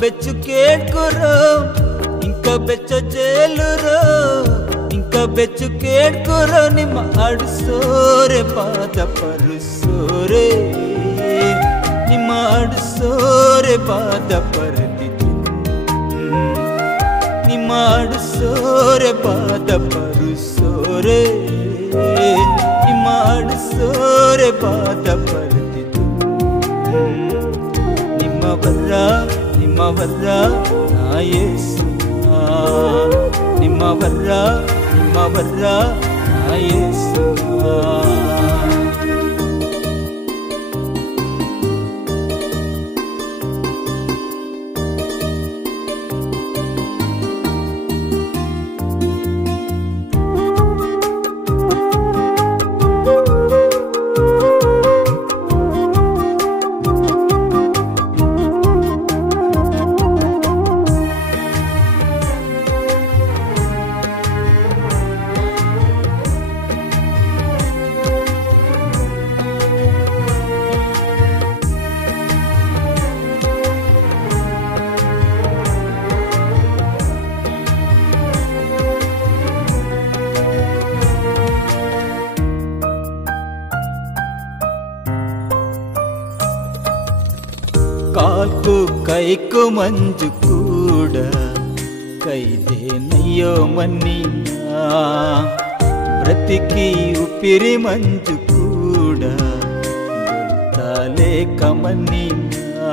ಬೆಚ್ಚು ಕೇಳ್ಕೊರೋ ಇಂಕ ಬೆಚ್ಚ ಜೇಲುರೋ ಇಂಕ ಬೆಚ್ಚು ಕೇಳ್ಕೊರೋ ನಿಮ್ಮ ಅಡಿಸೋರೆ ಪಾದ ಪರುಸೋರೆ ನಿಮ್ಮ ಅಡಿಸೋರೆ ಪಾದ ಪರದಿದ್ದು ನಿಮ್ಮ ಅಡಿಸೋರೆ ಪಾದ ಪರುಸೋರೆ ನಿಮ್ಮ ಅಡಿಸೋರೆ ಪಾದ ಪರದಿದ್ದು ನಿಮ್ಮ ವರ್ರ ನಾ ಯೇಸು ನಿಮ್ಮ ವರ್ರ ನಾ ಯೇಸು కాల్కు కైకు మంజు కూడా కైదేనయ్యో మన్నీనా బ్రతికి ఉపిరి మంజు కూడా లేక మన్నీనా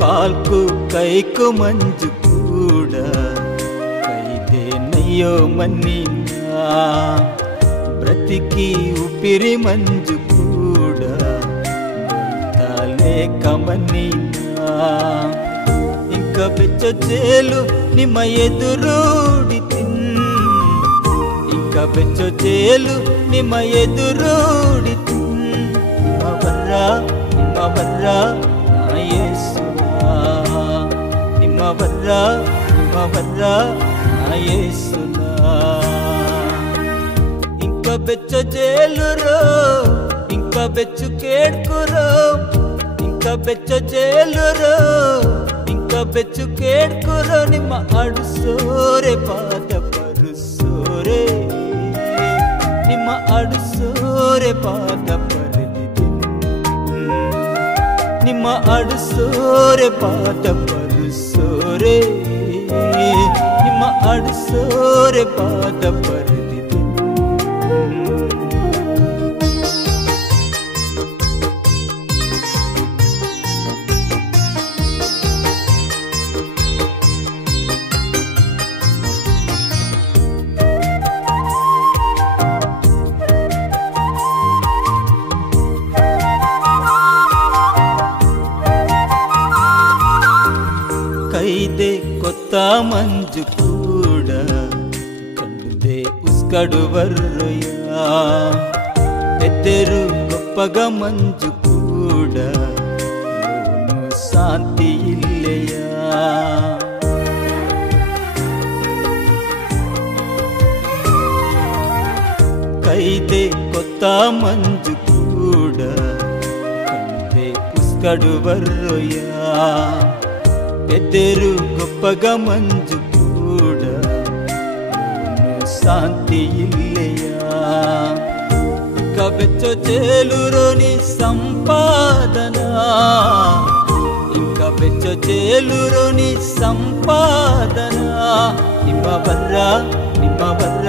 కాల్కు కైకు మంజు కూడా కైదేనయ్యో మన్నీనా బ్రతికి ఉపిరి మంజు కూడా లేక మన్నీనా ఇంక ಬೆಚ್ಚ ಜೇಲು ನಿಮ್ಮ ಎದುರೂಡಿ ఇంక ಬೆಚ್ಚ ಜೇಲು ನಿಮ್ಮ ಎದುರೂಡಿ ನಿಮ್ಮ ವರ್ರ ನಾ ಯೇಸು ನಿಮ್ಮ ವರ್ರ ನಾ ಯೇಸು ఇంక ಬೆಚ್ಚ ಜೇಲುರೋ ఇంక ಬೆಚ್ಚು ಕೇಳ್ಕೊರೋ ఇంక ಬೆಚ್ಚ ಜೇಲುರೋ ఇంక ಬೆಚ್ಚು ಕೇಳ್ಕೊರೋ ನಿಮ್ಮ ಅಡಿಸೋರೆ ಪಾದ ಪರುಸೋರೆ ನಿಮ್ಮ ಅಡಿಸೋರೆ ಪಾದ ಪರದಿದ್ದು ನಿಮ್ಮ ಅಡಿಸೋರೆ ಪಾದ ಪರುಸೋರೆ ನಿಮ್ಮ ಅಡಿಸೋರೆ ಪಾದ ಪರದಿದ್ದು కైదే కొత్త మంజు కూడా కండుదే ఉస్కడు వర్రయ్యా ఎద్దరు గొప్పగా మంజు కూడా లోను శాంతి ఇల్లయ్యా కైదే కొత్త మంజు కూడా కండుదే ఉస్కడు వర్రయ్యా ఎద్దరు గొప్పగా మంజు కూడా శాంతి ఇల్లయ్యా ఇంక ಬೆಚ್ಚ జేలురోని సంపాదన ఇంక ಬೆಚ್ಚ జేలురోని సంపాదన ನಿಮ್ಮ ವರ್ರ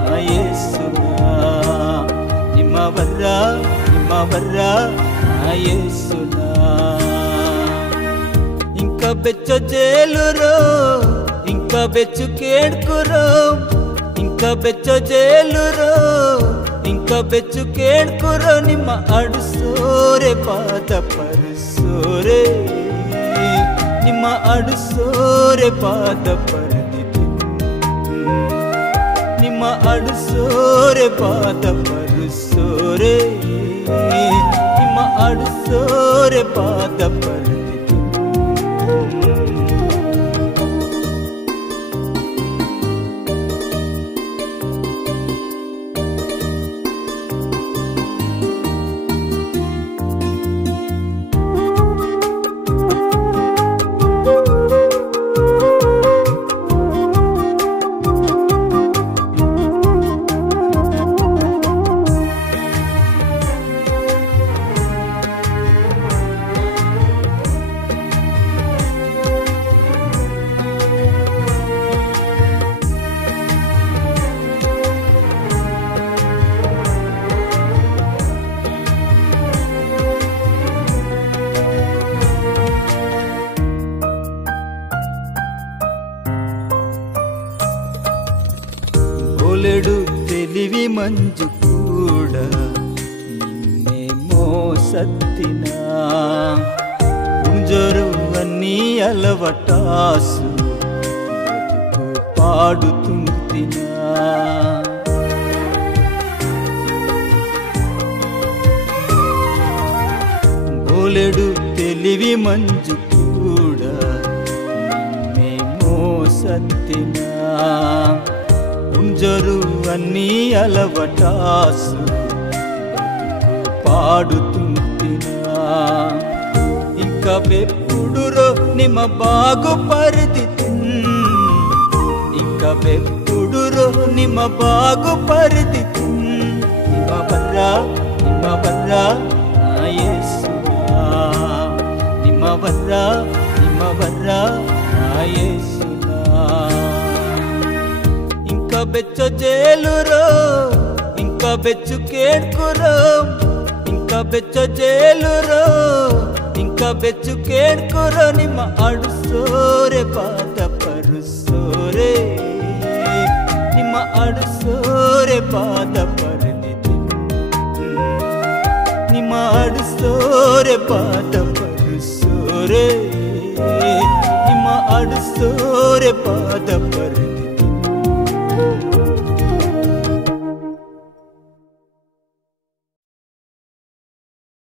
ನಾ ಯೇಸು ನಿಮ್ಮ ವರ್ರ ನಾ ಯೇಸು ఇంక ಬೆಚ್ಚ ಜೇಲುರೋ ఇంక ಬೆಚ್ಚು ಕೇಳ್ಕೊರೋ ఇంಕ ಬೆಚ್ಚ ಜೇಲುರೋ ఇంಕ ಬೆಚ್ಚು ಕೇಳ್ಕೊರೋ ನಿಮ್ಮ ಅಡಿಸೋರೆ ಪಾದ ಪರುಸೋರೆ ನಿಮ್ಮ ಅಡಿಸೋರೆ ಪಾದ ಪರದಿದ್ದು ನಿಮ್ಮ ಅಡಿಸೋರೆ ಪಾದ ಪರುಸೋರೆ ನಿಮ್ಮ ಅಡಿಸೋರೆ ಪಾದ ಪರದಿದ್ದು ಮಂಜು ಕೂಡ ನಿನ್ನೆ ಮೋಸತ್ತಿನ గుంజరు అన్నీ అలవటాసు బ్రతుకు పాడుతుంటినా బోలెడు తెలివి మంజు కూడా నిన్నే మోసత్తినా గుంజరు అన్నీ అలవటాసు బ్రతుకు పాడుతుంటినా ఇంకా వెప్పుడురో నిమ బాగుపరిదితిన్ ఇంకా వెప్పుడురో నిమ బాగుపరిదితిన్ నిమ బర్రా నా యేసునా నిమ బర్రా నా యేసునా ఇంకా బెచ్చ జేలురో ఇంకా బెచ్చు కేడ్కురో ఇంకా బెచ్చ జేలురో ఇంకా బెచ్చు కేడ్కురో నిమ్మ అడుసోరే పాద పరుసోరే నిమ్మ అడుసోరే పాద పరిది నిమ్మ అడుసోరే పాద పరుసోరే నిమ్మ అడుసోరే పాద పరిది